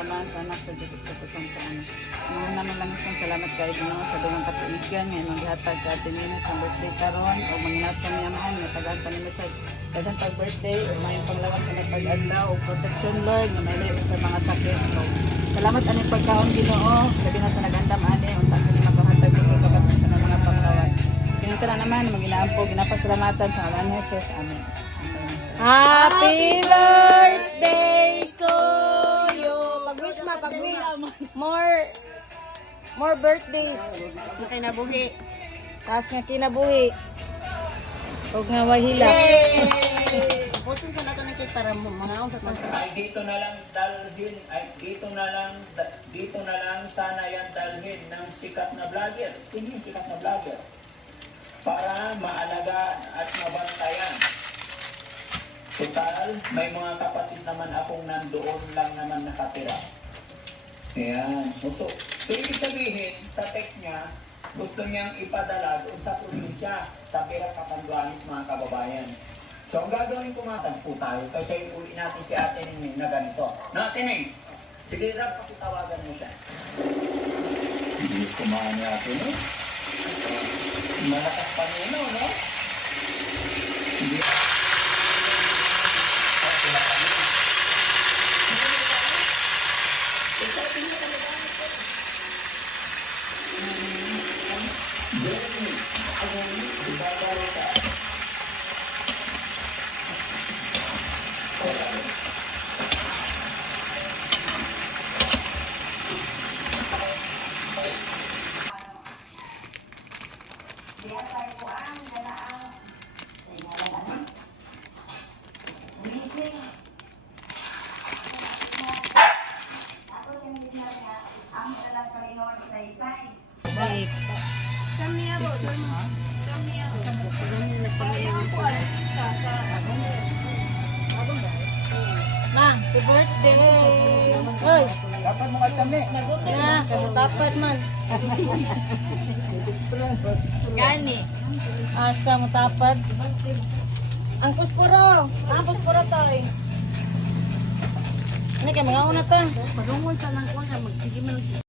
samahan sa anak sa Diyos sa kusang taon. Mga naman lang itong salamat kayo Ginoo sa dugang katuigan nga imong gihatag ka dinhi sa birthday karon o manginat kami amahan nga tagaan pa nimo sa daghang pag birthday o may panglawas sa pag-adlaw o protection Lord nga may layo sa mga sakit. So, salamat ani pagkaon Ginoo labi na sa nagandam ani unta kini makahatag sa kapasin sa mga panglawas. Kinitara naman maginaampo ginapasalamatan sa ngalan ni Jesus. Amen. Happy birthday to you. Pag-wish ma, pag-wish. More birthdays. Taas na kinabuhi. Taas na kinabuhi. Huwag nga wahila. Yay! Pusin sa nato na kit para mangaon sa taas. Ay dito na lang dalhin, dito na lang sana yan dalhin ng sikat na vlogger. Hindi sikat na vlogger. Para maalagaan at mabantayan. Total, may mga kapatid naman akong nandoon lang naman nakatira. Ayan. So ibig sabihin, sa text niya, gusto niyang ipadala doon sa probinsya, sa Perak, Catanduanes, mga kababayan. So ang gagawin ko mga po tayo, kasi uli natin si Ate Neng na ganito. Na Ate Neng, sige Rap, pakitawagan mo siya. Hindi kumahan ni Ate Neng. Malakas pa nino, no? Hindi. Baik. Ma, happy birthday. Hoy, Dapat mga tsami. na, kamutapat man. Gani. Asa mo tapat? Ang puspuro. Ang puspuro toy. Ano kaya mga una ta? Pagungod sa nang kuha, magtigim